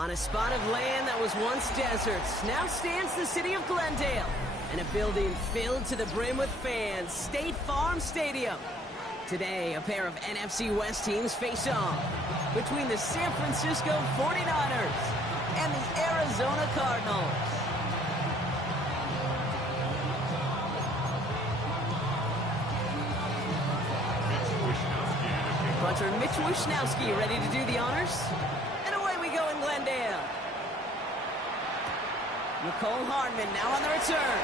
On a spot of land that was once deserts, now stands the city of Glendale, and a building filled to the brim with fans, State Farm Stadium. Today, a pair of NFC West teams face off between the San Francisco 49ers and the Arizona Cardinals. Punter Mitch Wishnowsky ready to do the honors. And away we go in Glendale. Nicole Hardman now on the return.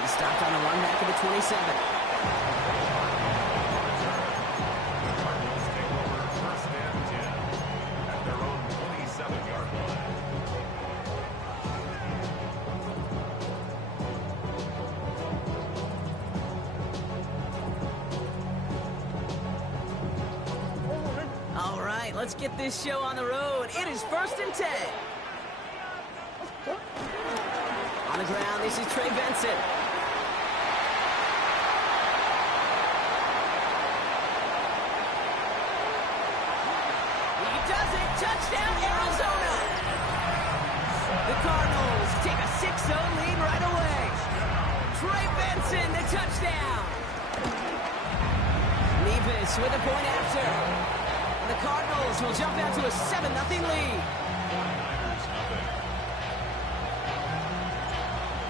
He stopped on the run back of the 27. Let's get this show on the road. It is 1st and 10. On the ground, this is Trey Benson. He does it. Touchdown, Arizona. The Cardinals take a 6-0 lead right away. Trey Benson, the touchdown. Nevis with a point after. The Cardinals will jump out to a 7-0 lead.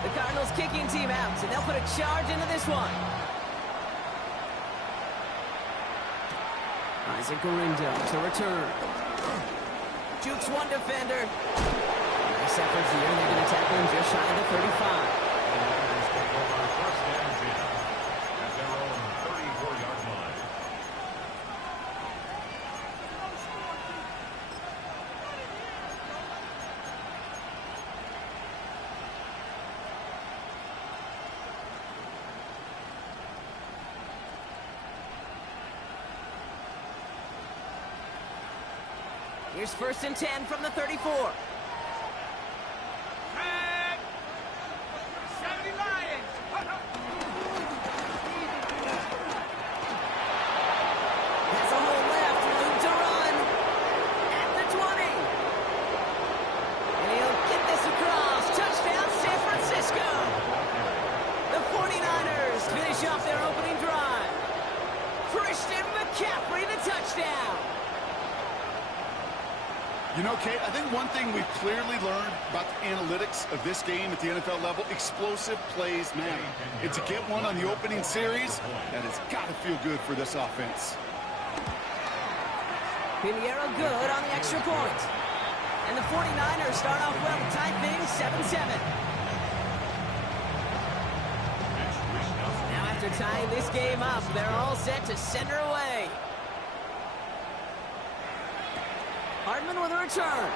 The Cardinals kicking team out, and they'll put a charge into this one. Isaac Gorindo to return. Jukes one defender. Nice effort here. They're going to tackle him just shy of the 35. Here's 1st and 10 from the 34. 70 Lions. Has a hole left, room to run. At the 20. And he'll get this across. Touchdown, San Francisco. The 49ers finish off their opening drive. Christian McCaffrey, the touchdown. You know, Kate, I think one thing we've clearly learned about the analytics of this game at the NFL level, explosive plays matter. And to get one on the opening series, that has got to feel good for this offense. Pinheiro good on the extra point. And the 49ers start off well to tie things 7-7. Now after tying this game up, they're all set to send her away. Hardman with a return.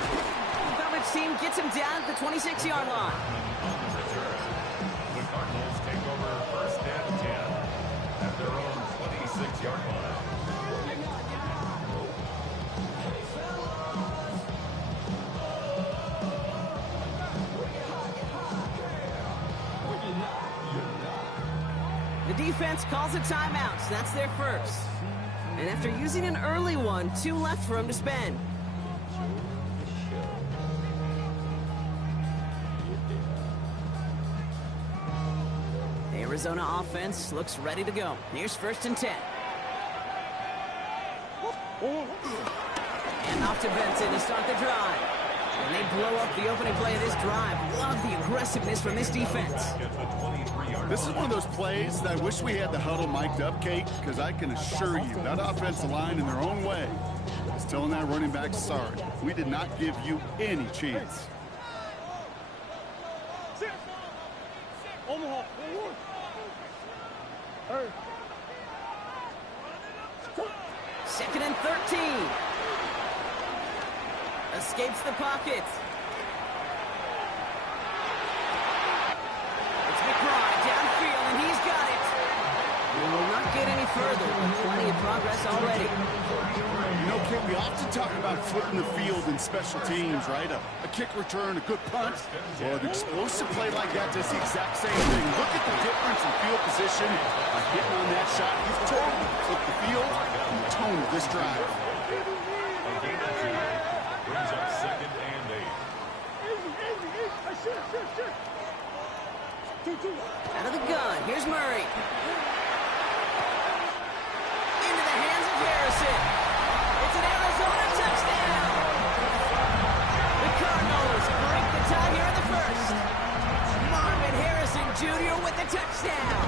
The garbage team gets him down at the 26-yard line. The Cardinals take over 1st and 10 at their own 26-yard line. The defense calls a timeout, so that's their first. And after using an early one, 2 left for him to spend. The Arizona offense looks ready to go. Here's 1st and 10. And off to Benson to start the drive. And they blow up the opening play of this drive. Love the aggressiveness from this defense. This is one of those plays that I wish we had the huddle mic'd up, Kate, because I can assure you that offensive line in their own way is telling that running back, sorry, we did not give you any chance. Omaha, Second and 13. Escapes the pocket. It's McBride downfield, and he's got it. We will not get any further, but plenty of progress already. You know, Kate, we often talk about flipping the field in special teams, right? A kick return, a good punt. Well, an explosive play like that does the exact same thing. Look at the difference in field position by hitting on that shot. You've totally flipped the field and the tone of this drive. Here's Murray. Into the hands of Harrison. It's an Arizona touchdown. The Cardinals break the tie here in the first. Marvin Harrison Jr. with the touchdown.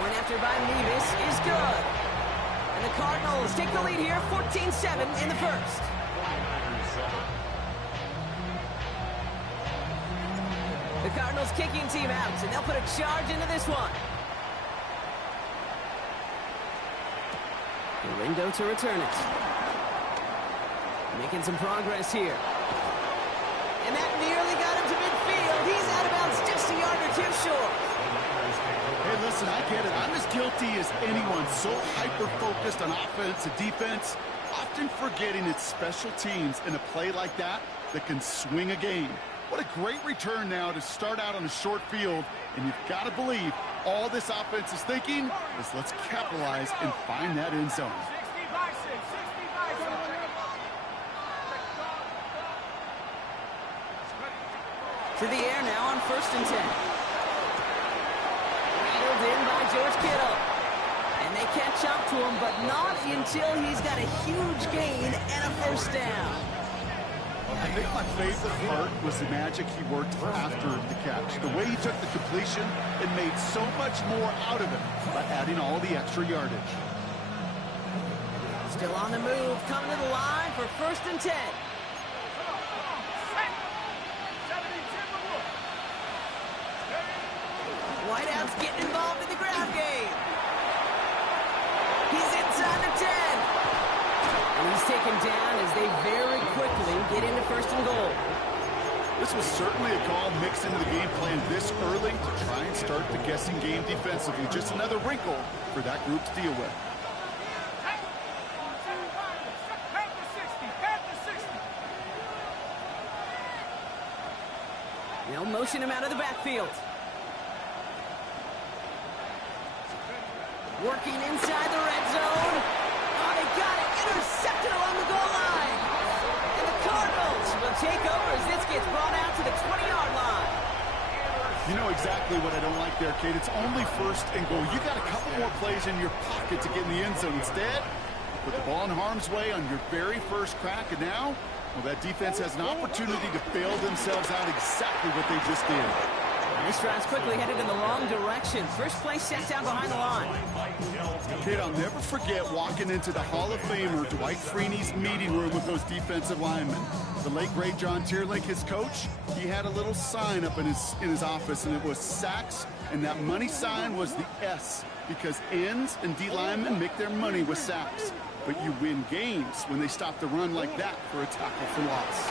Point after by Nevis is good. And the Cardinals take the lead here 14-7 in the first. The Cardinals kicking team out, and they'll put a charge into this one. Lindo to return it. Making some progress here. And that nearly got him to midfield. He's out of bounds just a yard or two short. Hey, listen, I get it. I'm as guilty as anyone. So hyper-focused on offense and defense, often forgetting it's special teams in a play like that can swing a game. What a great return now to start out on a short field, and you've got to believe all this offense is thinking is let's capitalize and find that end zone. To the air now on 1st and 10. Reeled in by George Kittle. And they catch up to him, but not until he's got a huge gain and a first down. I think my favorite part was the magic he worked after the catch. The way he took the completion and made so much more out of it by adding all the extra yardage. Still on the move, coming to the line for 1st and 10. Whiteout's getting involved in the ground game. He's inside the 10. And he's taken down as they very quickly get into 1st and goal. This was certainly a call mixed into the game plan this early to try and start the guessing game defensively. Just another wrinkle for that group to deal with. They'll motion him out of the backfield. Working inside the red zone. Oh, they got it. Intercepted along the goal line. And the Cardinals will take over as this gets brought out to the 20-yard line. You know exactly what I don't like there, Kate. It's only 1st and goal. You got a couple more plays in your pocket to get in the end zone. Instead, put the ball in harm's way on your very first crack. And now, well, that defense has an opportunity to bail themselves out exactly what they just did. This drive's quickly headed in the wrong direction. First play set down behind the line. Kid, I'll never forget walking into the Hall of Famer Dwight Freeney's meeting room with those defensive linemen. The late, great John Tierlake, his coach, he had a little sign up in his office, and it was sacks, and that money sign was the S, because ends and D linemen make their money with sacks. But you win games when they stop the run like that for a tackle for loss.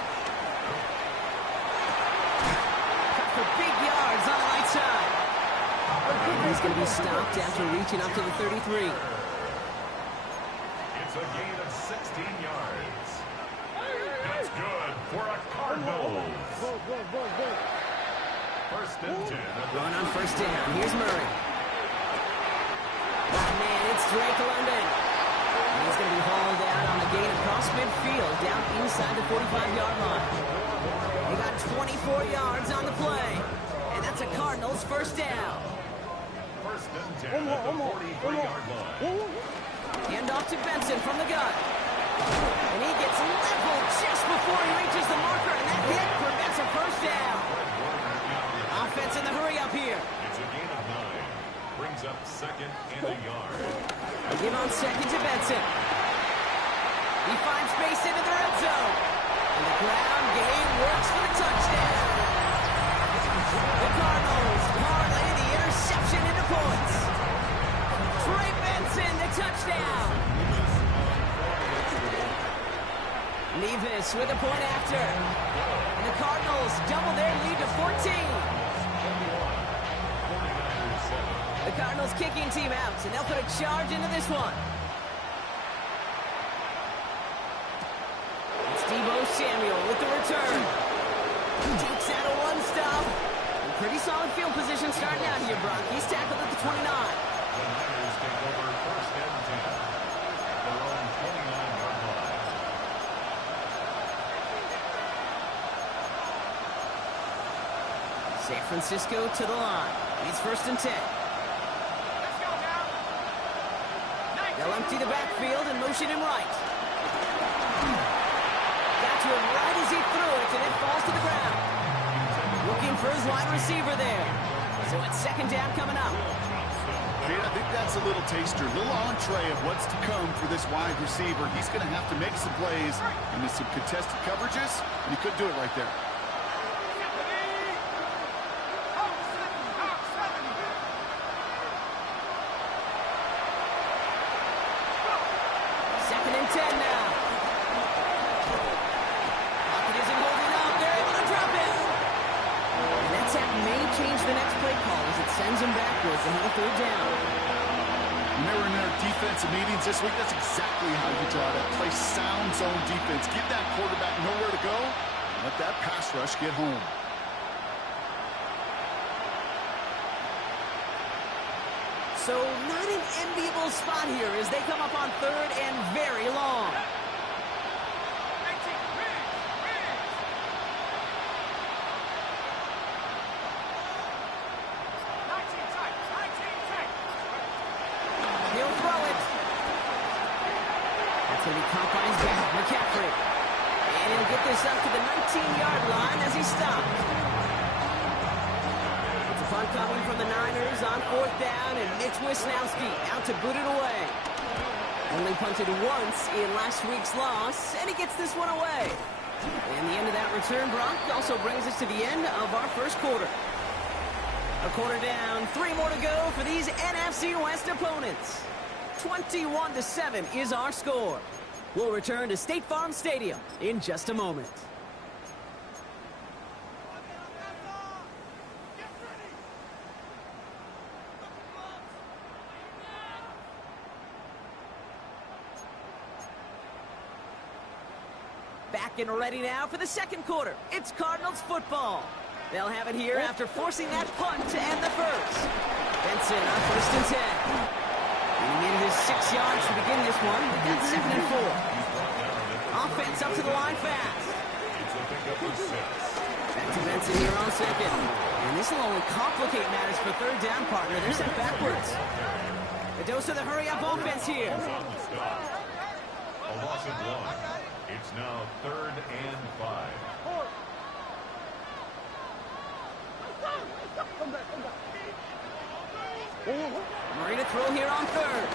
For big yards on the right side. And he's going to be stopped after reaching up to the 33. It's a gain of 16 yards. That's good for a Cardinals. 1st and 10. Going on 1st down. Here's Murray. Oh, man, it's Drake London. And he's going to be hauled out on the gain across midfield, down inside the 45-yard line. They got 24 yards on the play. And that's a Cardinals 1st down. 1st and 10 at the 43-yard line. Hand off to Benson from the gun. And he gets leveled just before he reaches the marker, and that hit prevents a 1st down. Offense in the hurry up here. It's a gain of 9. Brings up 2nd and a yard. They give on 2nd to Benson. He finds space into the red zone. And the ground game works for the touchdown. The Cardinals parlay the interception into points. Trey Benson, the touchdown. Nevis with a point after. And the Cardinals double their lead to 14. The Cardinals kicking team out, and they'll put a charge into this one. It's Deebo Samuel with the return. Takes out a one-stop. Pretty solid field position starting out here, Brock. He's tackled at the 29. The Niners take over 1st and 10. Their own 29-yard line. San Francisco to the line. It's 1st and 10. They'll empty the backfield and motion him right. Got to him right as he threw it, and it falls to the ground. Looking for his wide receiver there. So it's 2nd down coming up. Yeah, I think that's a little taster, a little entree of what's to come for this wide receiver. He's going to have to make some plays into some contested coverages, and he could do it right there. Second and 10 now. Pocket isn't holding up. They're able to drop it. And that sack may change the next play call as it sends him backwards another 3rd down. When they were in their defensive meetings this week, that's exactly how you draw that. Play sound zone defense. Give that quarterback nowhere to go. And let that pass rush get home. So not an enviable spot here as they come up on 3rd and very long. He'll throw it. That's going to be caught by his back, McCaffrey. And he'll get this up to the 19-yard line as he stopped. It's a punt coming from the Niners on 4th down, and Mitch Wisnowski out to boot it away. Only punted once in last week's loss, and he gets this one away. And the end of that return, Brock, also brings us to the end of our 1st quarter. A quarter down, 3 more to go for these NFC West opponents. 21-7 is our score. We'll return to State Farm Stadium in just a moment. Back and ready now for the 2nd quarter. It's Cardinals football. They'll have it here after forcing that punt to end the 1st. Benson on 1st and 10. And he needed his 6 yards to begin this one. We've got 2nd and 4. Offense up to the line fast. Back to Benson here on 2nd. And this will only complicate matters for 3rd down, partner. They're set backwards. A dose of the hurry-up offense here. A loss of 1. It's now 3rd and 5. Marina throw here on 3rd.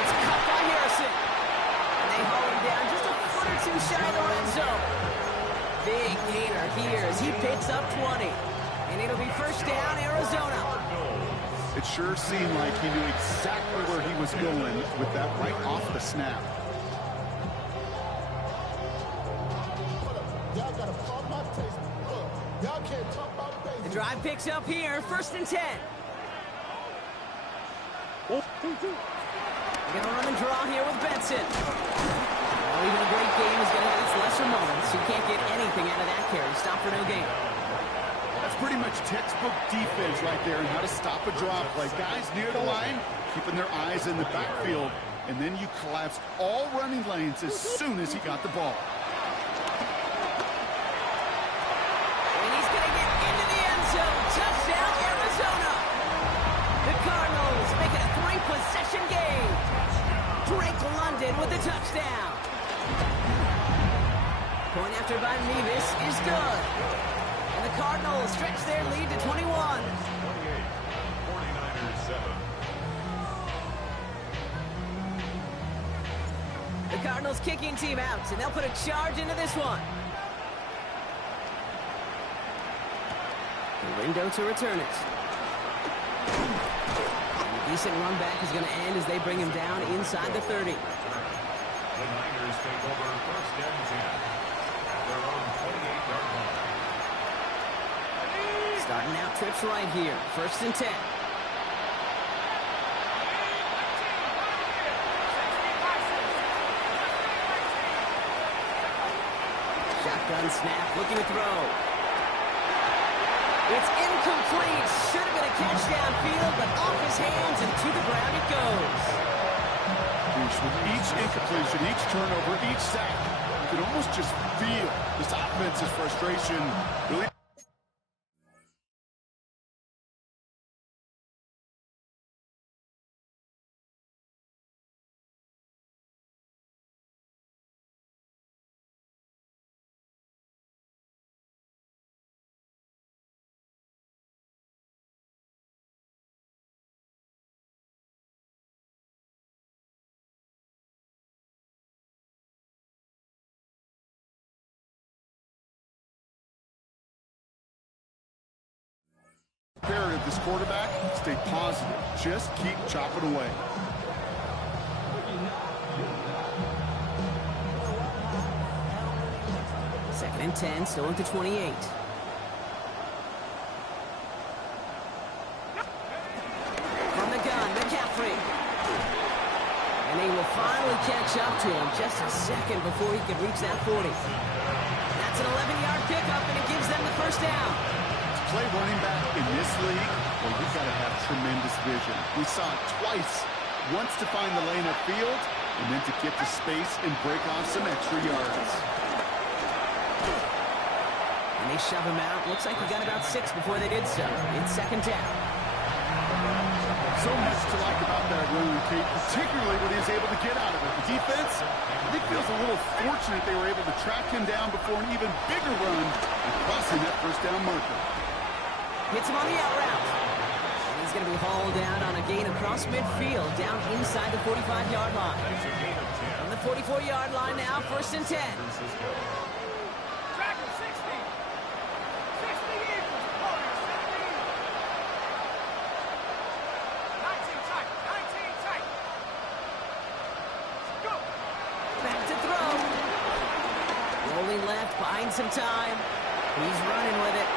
It's cut by Harrison. And they haul him down just a foot or 2 shy of the red zone. Big gainer here as he picks up 20. And it'll be 1st down, Arizona. It sure seemed like he knew exactly where he was going with that right off the snap. The drive picks up here, 1st and 10. They're going to run and draw here with Benson. Well, even a great game is going to have its lesser moments. You can't get anything out of that carry. Stop for no gain. That's pretty much textbook defense right there and how to stop a drop play. Guys near the line, keeping their eyes in the backfield, and then you collapsed all running lanes as soon as he got the ball. And he's going to get into the end zone. Touchdown, Arizona. The Cardinals make it a 3-possession game. Drake London with the touchdown. Point after by Mevis is good. And the Cardinals stretch their lead to 21. 28. 49ers 7. The Cardinals kicking team out, and they'll put a charge into this one. The window to return it. And a decent run back is going to end as they bring him down inside the 30. The Niners take over 1st and 10 at their own 28-yard line. Starting out trips right here. 1st and 10. Shotgun snap, looking to throw. It's incomplete. Should have been a catch downfield, but off his hands and to the ground it goes. With each incompletion, each turnover, each sack, you can almost just feel this offense's frustration really this quarterback, stay positive. Just keep chopping away. Second and 10, still at the 28. From the gun, McCaffrey. And he will finally catch up to him just a second before he can reach that 40. That's an 11-yard pickup, and it gives them the first down. To play running back in this league, well, you've got to have tremendous vision. We saw it twice. Once to find the lane upfield, and then to get to space and break off some extra yards. And they shove him out. Looks like he got about 6 before they did so. It's second down. So much to like about that run, Kate, particularly when he was able to get out of it. The defense, I think, feels a little fortunate they were able to track him down before an even bigger run and crossing that first down marker. Hits him on the out route. And he's going to be hauled out on a gain across midfield, down inside the 45-yard line. On the 44-yard line now, first and 10. Left, buying some time. He's running with it.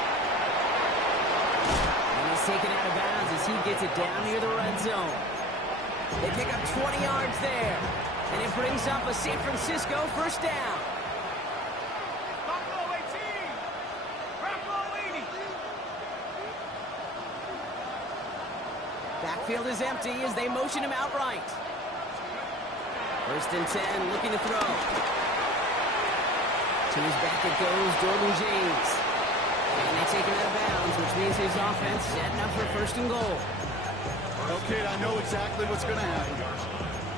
And he's taken out of bounds as he gets it down near the red zone. They pick up 20 yards there. And it brings up a San Francisco first down. Backfield is empty as they motion him outright. First and 10, looking to throw. To his back it goes, Jordan James. And they take him out of bounds, which means his offense setting up for first and goal. Okay, I know exactly what's going to happen.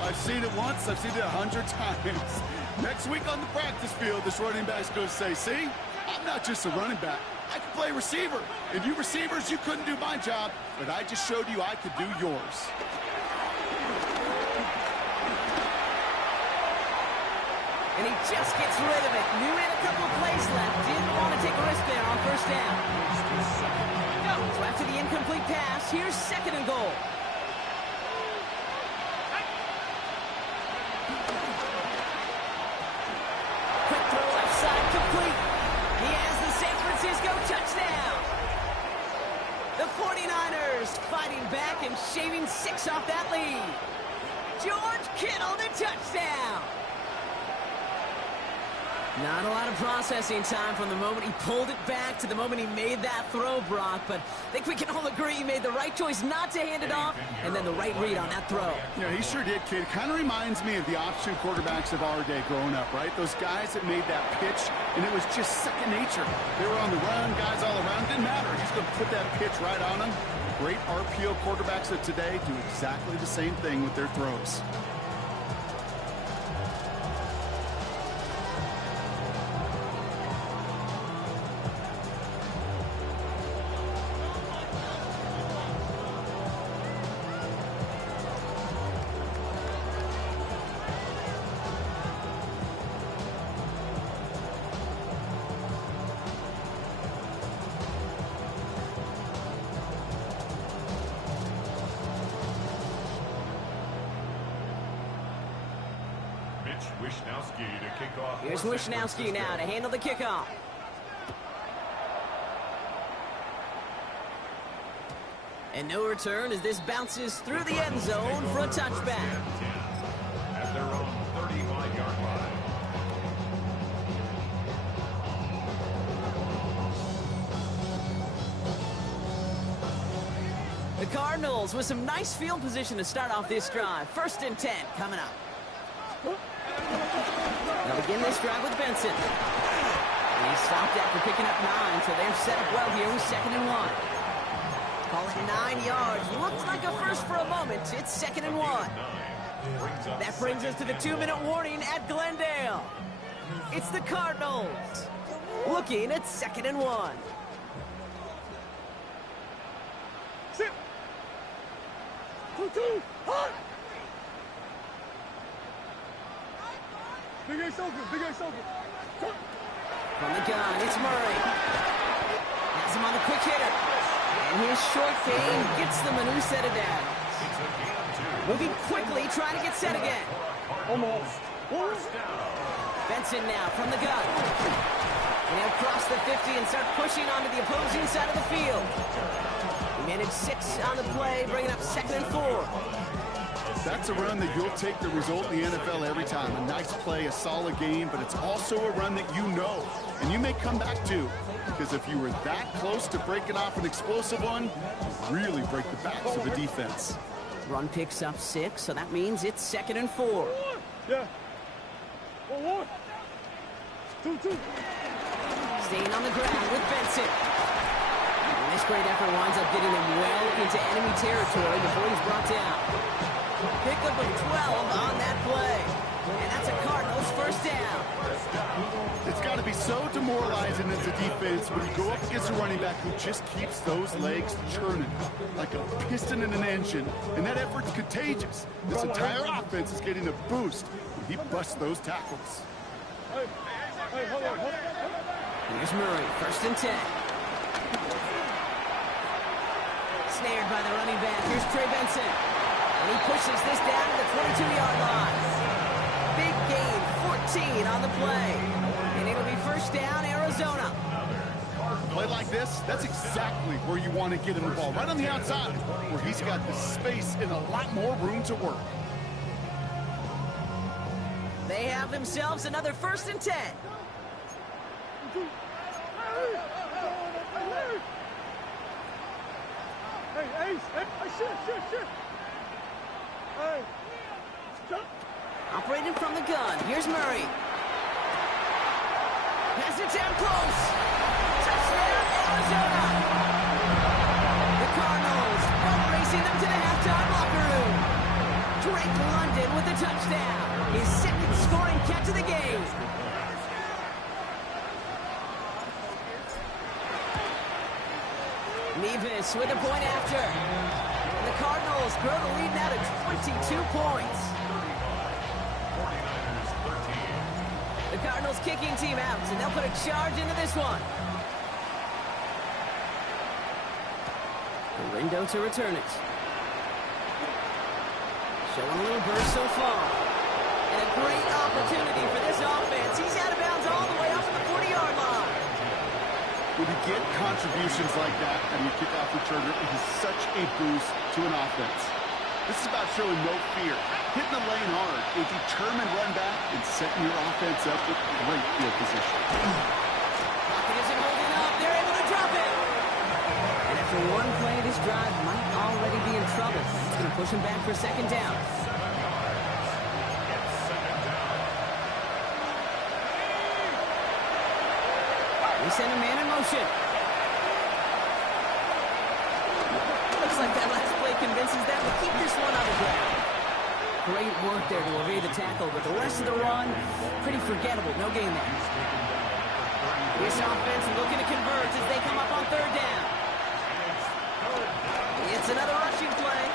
I've seen it once, I've seen it 100 times. Next week on the practice field, this running back's going to say, see, I'm not just a running back. I can play receiver. And you receivers, you couldn't do my job, but I just showed you I could do yours. And he just gets rid of it. Knew he had a couple of plays left. Didn't want to take a risk there on first down. So after the incomplete pass, here's second and goal. Quick throw left side, complete. He has the San Francisco touchdown. The 49ers fighting back and shaving 6 off that lead. George Kittle, the touchdown. Not a lot of processing time from the moment he pulled it back to the moment he made that throw, Brock. But I think we can all agree he made the right choice not to hand it off, and then the right read on that throw. Yeah, he sure did, kid. It kind of reminds me of the option quarterbacks of our day growing up, right? Those guys that made that pitch, and it was just second nature. They were on the run, guys all around. Didn't matter. He's going to put that pitch right on them. Great RPO quarterbacks of today do exactly the same thing with their throws. Here's Wishnowski now to handle the kickoff. And no return as this bounces through the end zone for a touchback. At their own 35-yard line. The Cardinals with some nice field position to start off this drive. First and 10 coming up. They'll begin this drive with Benson. And he stopped after picking up 9, so they're set up well here with second and 1. Call it 9 yards. Looks like a first for a moment. It's second and 1. That brings us to the 2-minute warning at Glendale. It's the Cardinals looking at second and 1. Sit. 2-2. Hot. Big Ace open, Big Ace open. From the gun, it's Murray. Has him on the quick hitter. And his short game gets them a new set of downs. Moving quickly, trying to get set again. Almost. Benson now from the gun. And he'll cross the 50 and start pushing onto the opposing side of the field. He managed 6 on the play, bringing up 2nd and 4. That's a run that you'll take the result in the NFL every time. A nice play, a solid game, but it's also a run that you know, and you may come back to, because if you were that close to breaking off an explosive one, you really break the backs of the defense. Run picks up 6, so that means it's 2nd and 4. Yeah. 1. 2. Staying on the ground with Benson. And this great effort winds up getting him well into enemy territory before he's brought down. Pickup of 12 on that play. And that's a Cardinals first down. It's got to be so demoralizing as a defense when you go up against a running back who just keeps those legs churning like a piston in an engine, and that effort's contagious. This entire offense is getting a boost when he busts those tackles. Hey, hold on. Here's Murray, 1st and 10. Snared by the running back. Here's Trey Benson. And he pushes this down to the 22-yard line. Big gain, 14 on the play. And it'll be first down, Arizona. Play like this, that's exactly where you want to get him the ball. Right on the outside, where he's got the space and a lot more room to work. They have themselves another 1st and 10. Hey, Ace. Hey, shit. Hey. Jump. Operating from the gun. Here's Murray. Has it down close. Touchdown, Arizona. The Cardinals racing them to the halftime locker room. Drake London with the touchdown. His 2nd scoring catch of the game. Nevis with a point after. And the Cardinals grow the lead now to 22 points. The Cardinals kicking team out, and they'll put a charge into this one. The window to return it. Showing a little burst so far. And a great opportunity for this offense. He's out of bounds all the way up to the 40-yard line. When you get contributions like that and you kick off returner, it is such a boost to an offense. This is about showing no fear, hitting the lane hard, a determined run back, and setting your offense up with great field position. Pocket isn't holding up. They're able to drop it. And after one play, this drive might already be in trouble. That's going to push him back for 2nd down. We send a man in motion. Looks like that last play convinces them to keep this one on the ground. Great work there to evade the tackle, but the rest of the run, pretty forgettable. No gain there. This offense looking to convert as they come up on 3rd down. It's another rushing play.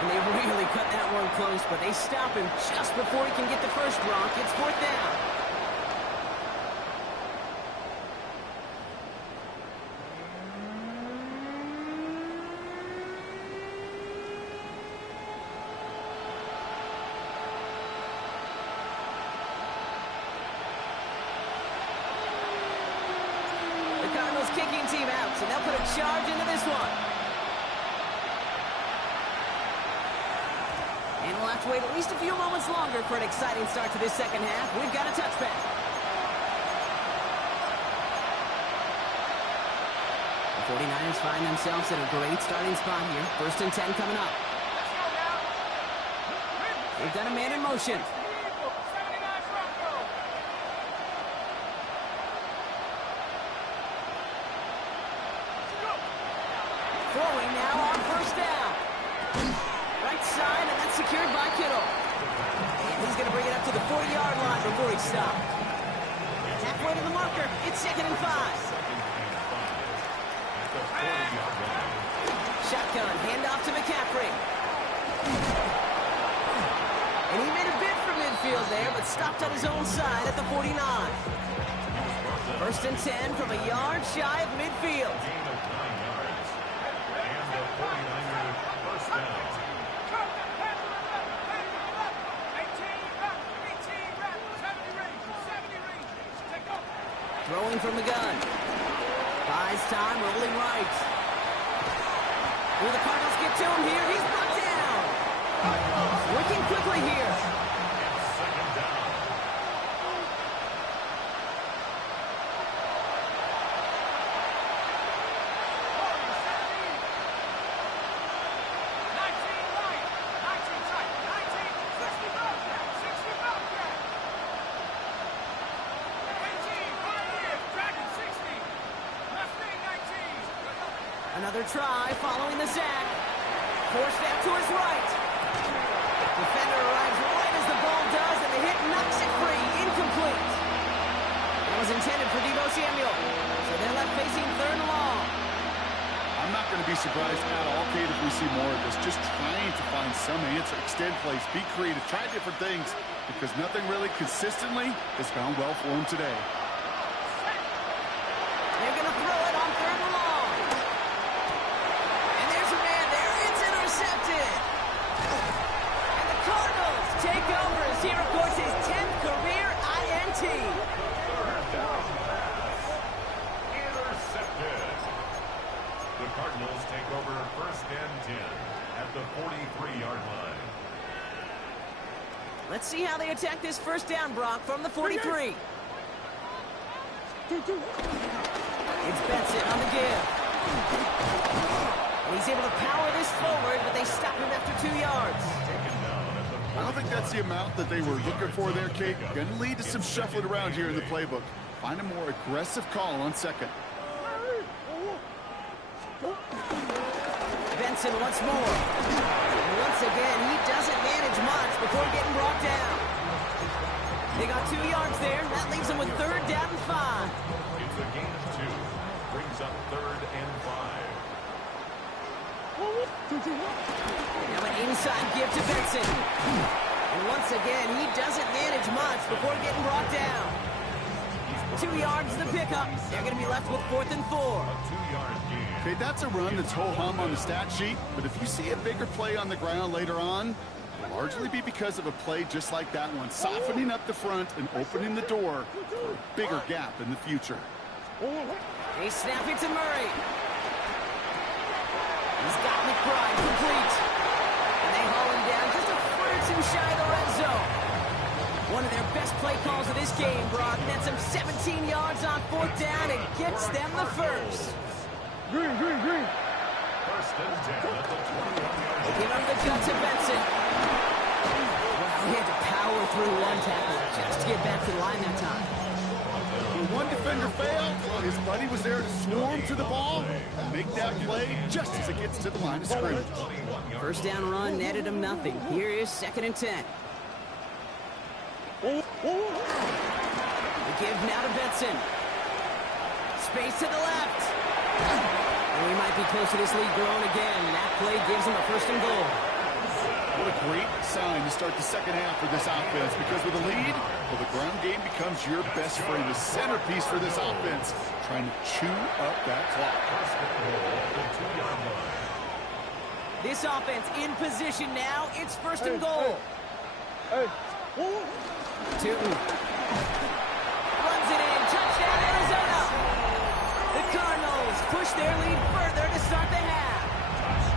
And they really cut that one close, but they stop him just before he can get the first rock. It's 4th down. Kicking team out, so they'll put a charge into this one. And we'll have to wait at least a few moments longer for an exciting start to this 2nd half. We've got a touchback. The 49ers find themselves in a great starting spot here. 1st and 10 coming up. They've got a man in motion. Throwing now on 1st down. Right side, and that's secured by Kittle. And he's going to bring it up to the 40-yard line before he stops. Halfway to the marker. It's 2nd and 5. Shotgun, handoff to McCaffrey. And he made a bid for midfield there, but stopped on his own side at the 49. First and 10 from a yard shy of midfield. Gain of 9 yards. And the 49ers first down. Throwing from the gun. Buys time, rolling right. Will the Cardinals get to him here? He's brought down. Working quickly here. Second down. Another try following the sack. Forced out to his right. Defender arrives right as the ball does, and the hit knocks it free. Incomplete. That was intended for Deebo Samuel. So they're left facing third and long. I'm not going to be surprised at all, Kate, if we see more of this. Just trying to find some answer. Extend plays, be creative, try different things, because nothing really consistently has gone well for him today. They're going to throw it on third and long. Intercepted. And the Cardinals take over as he records his 10th career INT. Intercepted. The Cardinals take over first and 10 at the 43-yard line. Let's see how they attack this first down, Brock, from the 43. It's Benson on the give. And he's able to power this forward, but they stop him after 2 yards. I don't think that's the amount that they were looking for there, Kate. Going to lead to some shuffling around here in the playbook. Find a more aggressive call on second. Benson once more. And once again, he doesn't manage much before getting brought down. They got 2 yards there. That leaves them with third down and 5. It's a gain of 2. Brings up third and 5. Now an inside give to Benson. And once again, he doesn't manage much before getting brought down. 2 yards the pickup. They're going to be left with 4th and 4. A 2-yard gain. Okay, that's a run that's ho-hum on the stat sheet, but if you see a bigger play on the ground later on, it'll largely be because of a play just like that one, softening up the front and opening the door for a bigger gap in the future. They snap it to Murray. He's got McBride complete. And they haul him down just a foot or two shy of the red zone. One of their best play calls of this game, Brock. Nets them 17 yards on 4th down and gets them the first. Green. First and 10 at the 21-yard They give him the cut to Benson. Wow, he had to power through one tackle just to get back to the line that time. When one defender failed, his buddy was there to swarm to the ball and make that play just as it gets to the line of scrimmage. First down run netted him nothing. Here is 2nd and 10. The give now to Benson. Space to the left. And we might be close to this lead growing again. That play gives him a 1st and goal. What a great sign to start the second half for this offense, because with a lead, well, the ground game becomes your best friend, the centerpiece for this offense, trying to chew up that clock. This offense in position now. It's 1st and goal. Hey. Tootin runs it in. Touchdown, Arizona. The Cardinals push their lead further to start the half.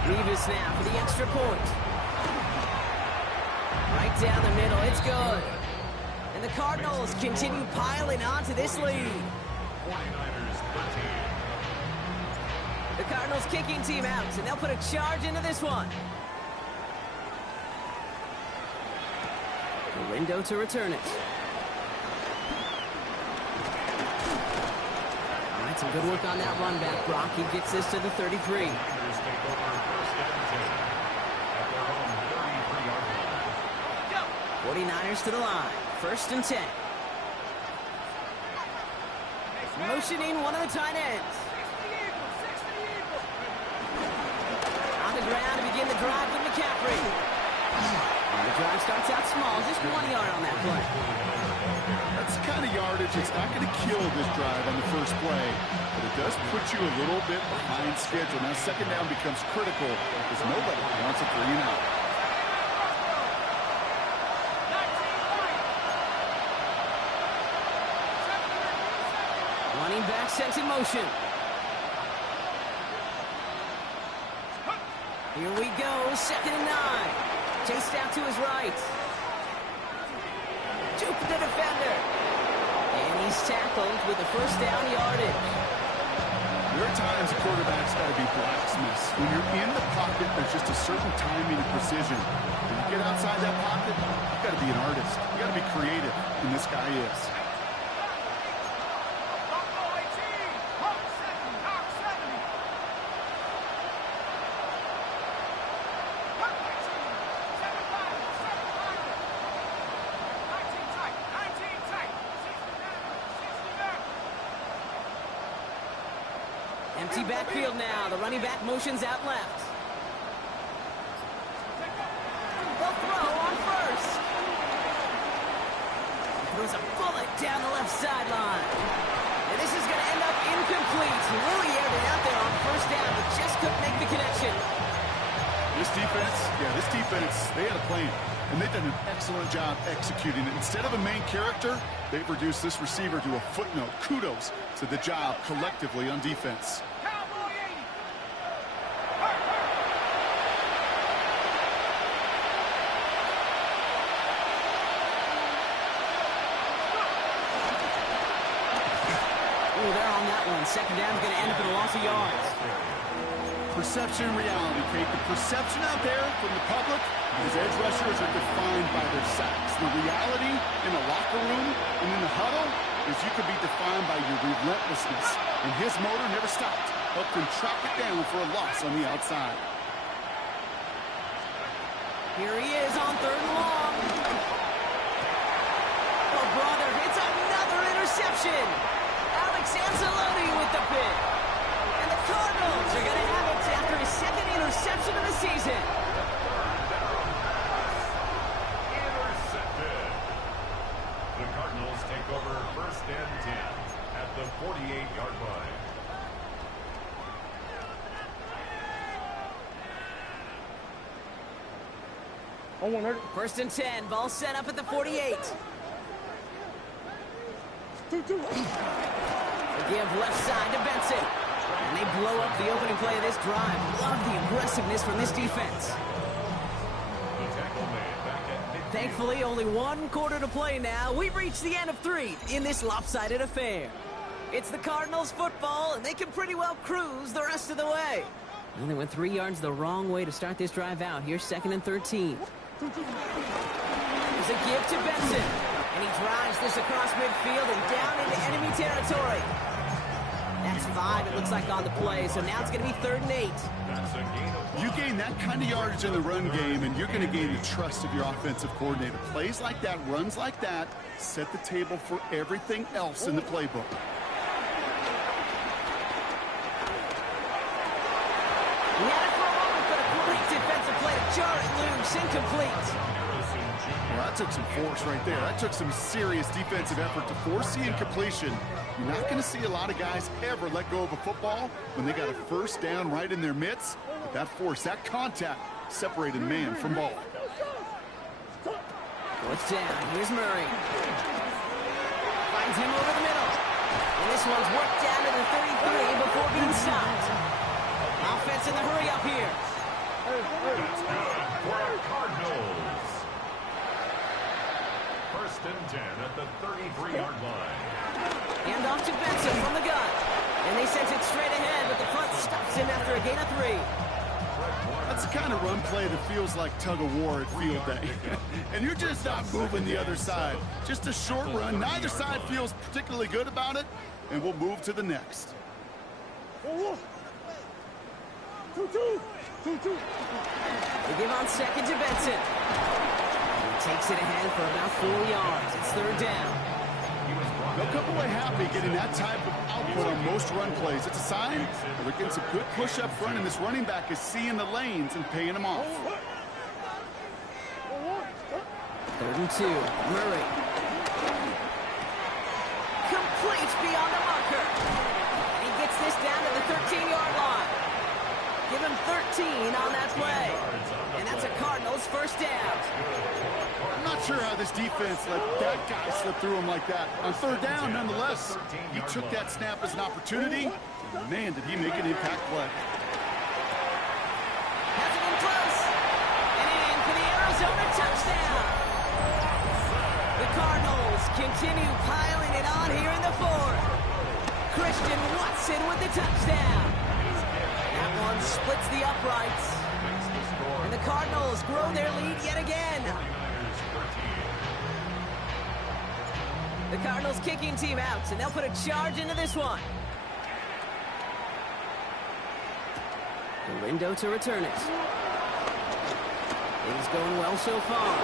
Revis now for the extra point. Right down the middle. It's good. And the Cardinals continue piling on to this lead. 49ers 13. The Cardinals kicking team out, and they'll put a charge into this one. The window to return it. All right, some good work on that run back, Brock. He gets this to the 33. 49ers take over first and 10 at their own 33-yard line. 49ers to the line. 1st and 10. Motioning one of the tight ends. On the ground to begin the drive with McCaffrey. The drive starts out small, just 1 yard on that play. That's the kind of yardage it's not going to kill this drive on the first play, but it does put you a little bit behind schedule. Now second down becomes critical because nobody wants a 3-and-out. Running back sent in motion. Here we go, 2nd and 9. Chased out to his right. Juke the defender. And he's tackled with the first down yardage. There are times a quarterback's got to be blacksmiths. When you're in the pocket, there's just a certain timing and precision. When you get outside that pocket, you've got to be an artist. You've got to be creative, and this guy is. Empty backfield now. The running back motions out left. They'll throw on first. Throws a bullet down the left sideline. And this is going to end up incomplete. He really aired it out there on first down, but just couldn't make the connection. This defense, they had a plan, and they've done an excellent job executing it. Instead of a main character, they've reduced this receiver to a footnote. Kudos to the job collectively on defense. Oh, they're on that one. Second down is going to end up in a loss of yards. Perception and reality, Kate. The perception out there from the public is edge rushers are defined by their sacks. The reality in the locker room and in the huddle is you could be defined by your relentlessness. And his motor never stopped. Helped him track it down for a loss on the outside. Here he is on 3rd and long. Oh, brother, it's another interception. Alex Anzalone with the pick. And the Cardinals are going to have it after his 2nd interception of the season. Intercepted. The Cardinals take over 1st and 10 at the 48-yard line. On 100. 1st and 10, ball set up at the 48. 2-2. They give left side to Benson. And they blow up the opening play of this drive. Love the aggressiveness from this defense. The tackle made back at midfield. Thankfully, only 1 quarter to play now. We've reached the end of 3 in this lopsided affair. It's the Cardinals football, and they can pretty well cruise the rest of the way. And they went 3 yards the wrong way to start this drive out. Here's 2nd and 13. There's a give to Benson. And he drives this across midfield and down into enemy territory. That's 5, it looks like, on the play. So now it's going to be 3rd and 8. That's a gain of 1. You gain that kind of yardage in the run game, and you're going to gain the trust of your offensive coordinator. Plays like that, runs like that, set the table for everything else in the playbook. He had it for a moment, but a great defensive play to jar it loose. Incomplete. Well, that took some force right there. That took some serious defensive effort to force the incompletion. You're not going to see a lot of guys ever let go of a football when they got a first down right in their midst. But that force, that contact, separated man from ball. 4th down. Here's Murray. Finds him over the middle. And this one's worked down to the 33 before being stopped. Offense in the hurry up here. That's good for the Cardinals. 1st and 10 at the 33-yard line. Hand off to Benson from the gun. And they sent it straight ahead, but the front stops him after a gain of 3. That's the kind of run play that feels like tug-of-war at field day. And you're just not moving the other side. Just a short run. Neither side feels particularly good about it, and we'll move to the next. 2-2. They give on 2nd to Benson. He takes it ahead for about 4 yards. It's 3rd down. They'll come away happy getting that type of output on most run plays. It's a sign that they're getting some good push up front, and this running back is seeing the lanes and paying them off. 3rd and 2. Murray. Complete beyond the marker. And he gets this down to the 13-yard line. Give him 13 on that play. And that's a Cardinals first down. I'm not sure how this defense let that guy slip through him like that. On 3rd down, nonetheless, he took that snap as an opportunity. And man, did he make an impact play. Has it in close. And in for the Arizona touchdown. The Cardinals continue piling it on here in the 4th. Christian Watson with the touchdown. That one splits the uprights. And the Cardinals grow their lead yet again. The Cardinals kicking team out, and they'll put a charge into this one. Lindo to return it. Things going well so far.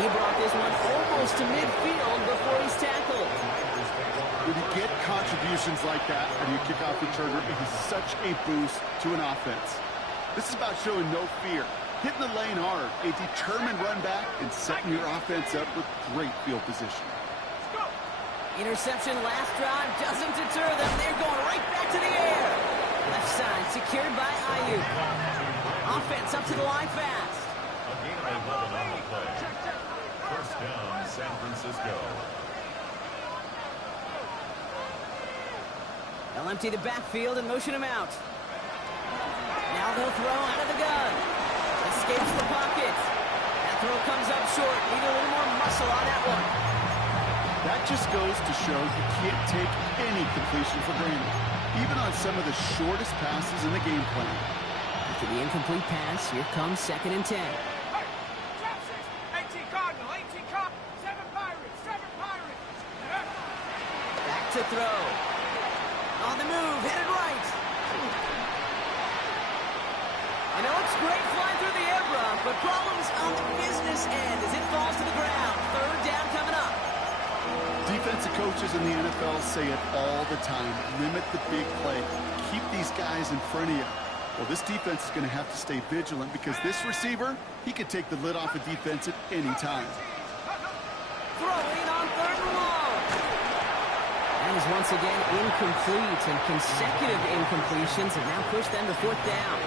He brought this one almost to midfield before he's tackled. When you get contributions like that and you kick off returner, it is such a boost to an offense. This is about showing no fear, hitting the lane hard, a determined run back, and setting your offense up with great field position. Interception last drive doesn't deter them. They're going right back to the air. Left side secured by Ayuk. Offense up to the line fast. A gain of 11 on the play. First down, San Francisco. They'll empty the backfield and motion him out. Now they'll throw out of the gun. Escapes the pocket. That throw comes up short. Need a little more muscle on that one. That just goes to show you can't take any completion for granted, even on some of the shortest passes in the game plan. After the incomplete pass, here comes 2nd and 10. Hey, drop 6, 18 Cardinal, 18 Cardinal, 7 Pirates, 7 Pirates. Back to throw. On the move, headed right. I know it's great flying through the air, Brock, but problems on the business end as it falls to the ground. 3rd down coming up. Defensive coaches in the NFL say it all the time. Limit the big play. Keep these guys in front of you. Well, this defense is going to have to stay vigilant because this receiver, he could take the lid off a defense at any time. Throwing on 3rd and long. That is once again incomplete, and consecutive incompletions have now pushed them to 4th down.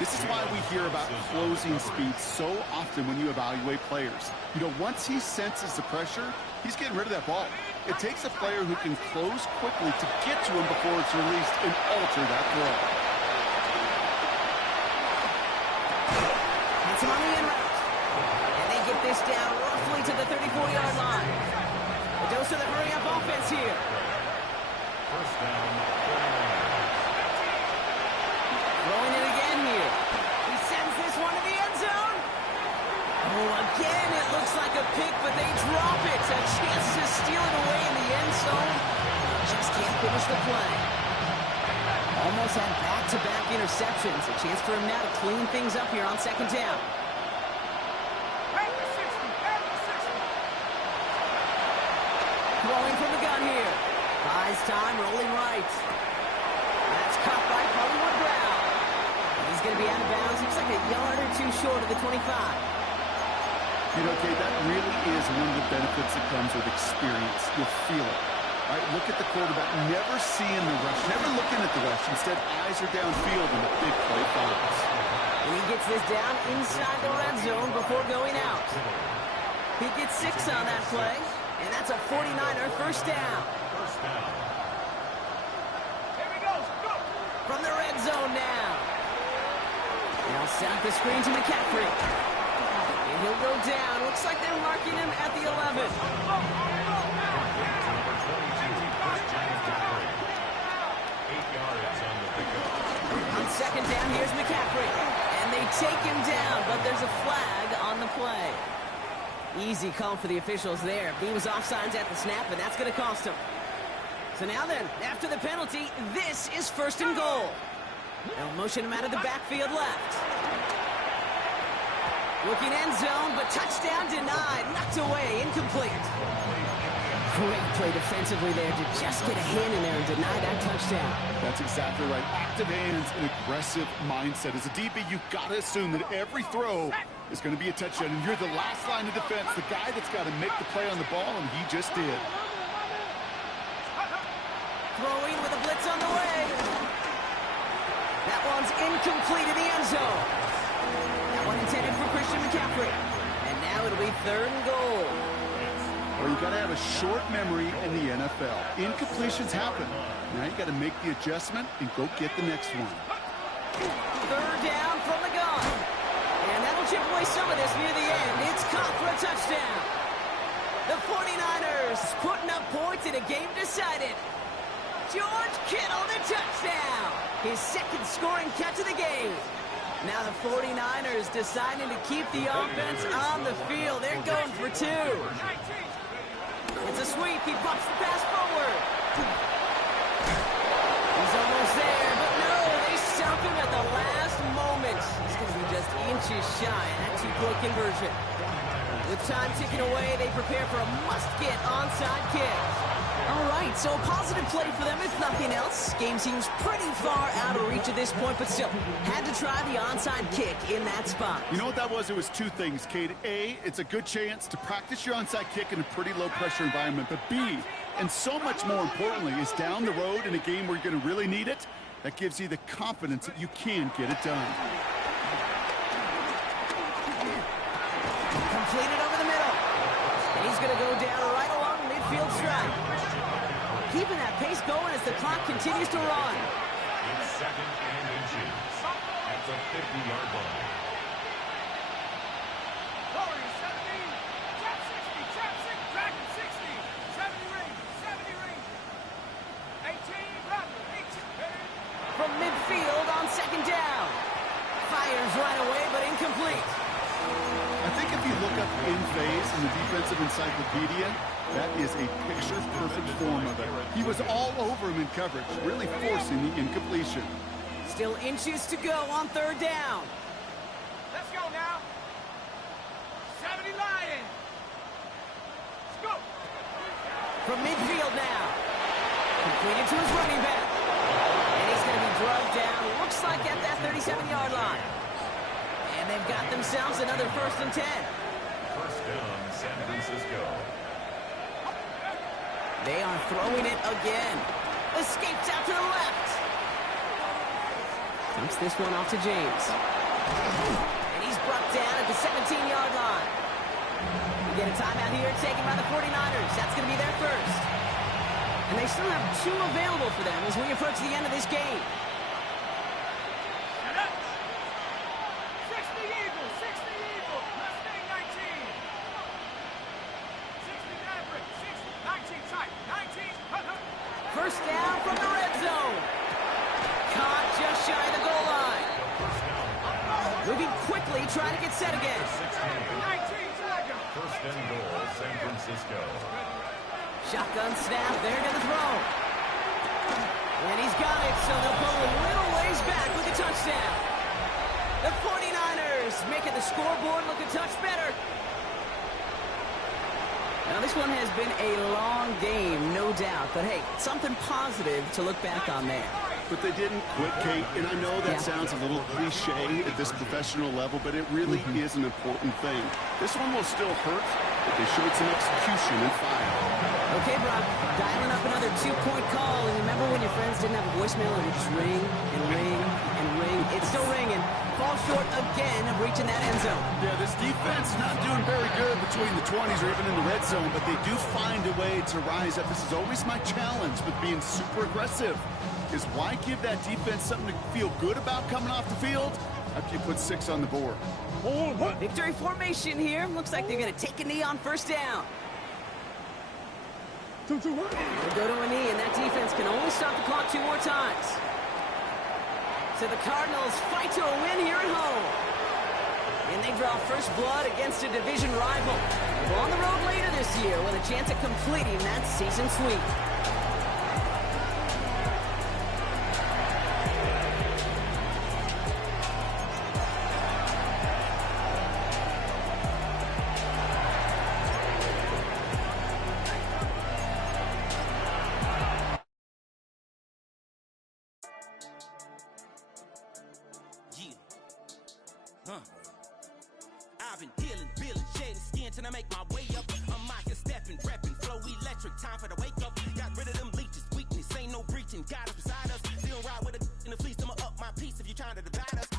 This is why we hear about closing speed so often when you evaluate players. You know, once he senses the pressure, he's getting rid of that ball. It takes a player who can close quickly to get to him before it's released and alter that throw. That's him on the in route. And they get this down roughly to the 34-yard line. A dose of the hurry-up offense here. First down, Throwing it again here. He sends this one to the end zone. Oh, again, it looks like a pick, but they drop it. A chance to steal it away in the end zone. Just can't finish the play. Almost had back-to-back interceptions. A chance for him now to clean things up here on 2nd down. Throwing from the gun here. Buys time, rolling right. That's caught by Hollywood Brown. He's going to be out of bounds. Looks like a yard or two short of the 25. You know, Kate, that really is one of the benefits that comes with experience. You'll feel it. All right, look at the quarterback. Never seeing the rush. Never looking at the rush. Instead, eyes are downfield and the big play follows. And he gets this down inside the red zone before going out. He gets 6 on that play, and that's a 49er first down. Here we go, go. From the red zone now. They'll set up the screen to McCaffrey. And he'll go down. Looks like they're marking him at the 11. On 2nd down, here's McCaffrey. And they take him down, but there's a flag on the play. Easy call for the officials there. He was offsides at the snap, and that's going to cost him. So now then, after the penalty, this is 1st and goal. They'll motion him out of the backfield left. Looking end zone, but touchdown denied. Knocked away, incomplete. Great play defensively there to just get a hand in there and deny that touchdown. That's exactly right. Active hands and aggressive mindset. As a DB, you've got to assume that every throw is going to be a touchdown. And you're the last line of defense, the guy that's got to make the play on the ball, and he just did. Throwing with a blitz on the way. That one's incomplete in the end zone. That one intended for Christian McCaffrey. And now it'll be 3rd and goal. Well, you got to have a short memory in the NFL. Incompletions happen. Now you got to make the adjustment and go get the next one. 3rd down from the gun. And that'll chip away some of this near the end. It's caught for a touchdown. The 49ers putting up points in a game decided. George Kittle, the touchdown. His 2nd scoring catch of the game. Now the 49ers deciding to keep the offense on the field. They're going for 2. It's a sweep. He pops the pass forward. He's almost there, but no, they stop him at the last moment. He's going to be just inches shy of that 2-point conversion. With time ticking away, they prepare for a must-get onside kick. All right, so a positive play for them, if nothing else. Game seems pretty far out of reach at this point, but still, had to try the onside kick in that spot. You know what that was? It was 2 things, Kate. A, it's a good chance to practice your onside kick in a pretty low-pressure environment. But B, and so much more importantly, is down the road in a game where you're going to really need it. That gives you the confidence that you can get it done. Completed over the middle. And he's going to go down right along the midfield stripe. Keeping that pace going as the clock continues to run. It's 2nd and inches at the 50-yard line. 40, 70, trap 60, trap 6, dragon 60, 70 range, 70 range. 18, run, 18. From midfield on 2nd down. Fires right away, but incomplete. I think if you look up in phase in the defensive encyclopedia, that is a picture-perfect form of it. He was all over him in coverage, really forcing the incompletion. Still inches to go on 3rd down. Let's go now. 70 Lion. Let's go. From midfield now. Completed to his running back. And he's going to be drugged down, looks like at that 37-yard line. And they've got themselves another 1st and 10. 1st down, San Francisco. They are throwing it again. Escapes out to the left. Dumps this one off to James. And he's brought down at the 17-yard line. We get a timeout here taken by the 49ers. That's going to be their 1st. And they still have 2 available for them as we approach the end of this game. 60 Eagles, 60 Eagles. Mustang 19. 60 Maverick, 60, 19 type, 19. 1st down from the red zone. Caught just shy of the goal line. Moving quickly, trying to get set again. 19 Tiger. 1st and goal, San Francisco. Shotgun snap, there to the throw. And he's got it, so they'll pull a little ways back with a touchdown. The 49ers making the scoreboard look a touch better. Now, this one has been a long game, no doubt. But, hey, something positive to look back on there. But they didn't quit, Kate, and I know that sounds a little cliche at this professional level, but it really is an important thing. This one will still hurt, but they showed some execution and fire. Okay, Brock, dialing up another 2-point call. And remember when your friends didn't have a voicemail and it would just ring and ring and ring? It's still ringing. Fall short again of reaching that end zone. Yeah, this defense is not doing very good between the 20s or even in the red zone, but they do find a way to rise up. This is always my challenge with being super aggressive, is why give that defense something to feel good about coming off the field after you put 6 on the board? Victory formation here. Looks like they're going to take a knee on 1st down. They go to a knee, and that defense can only stop the clock 2 more times. So the Cardinals fight to a win here at home. And they draw first blood against a division rival. They're on the road later this year with a chance at completing that season sweep. robbing, dealing, billing, shedding skin till I make my way up. I'm out here stepping, repping, flow electric, time for the wake up. Got rid of them leeches, weakness, ain't no breaching, got us beside us. Still ride with a in the fleece, I'ma up my piece if you trying to divide us.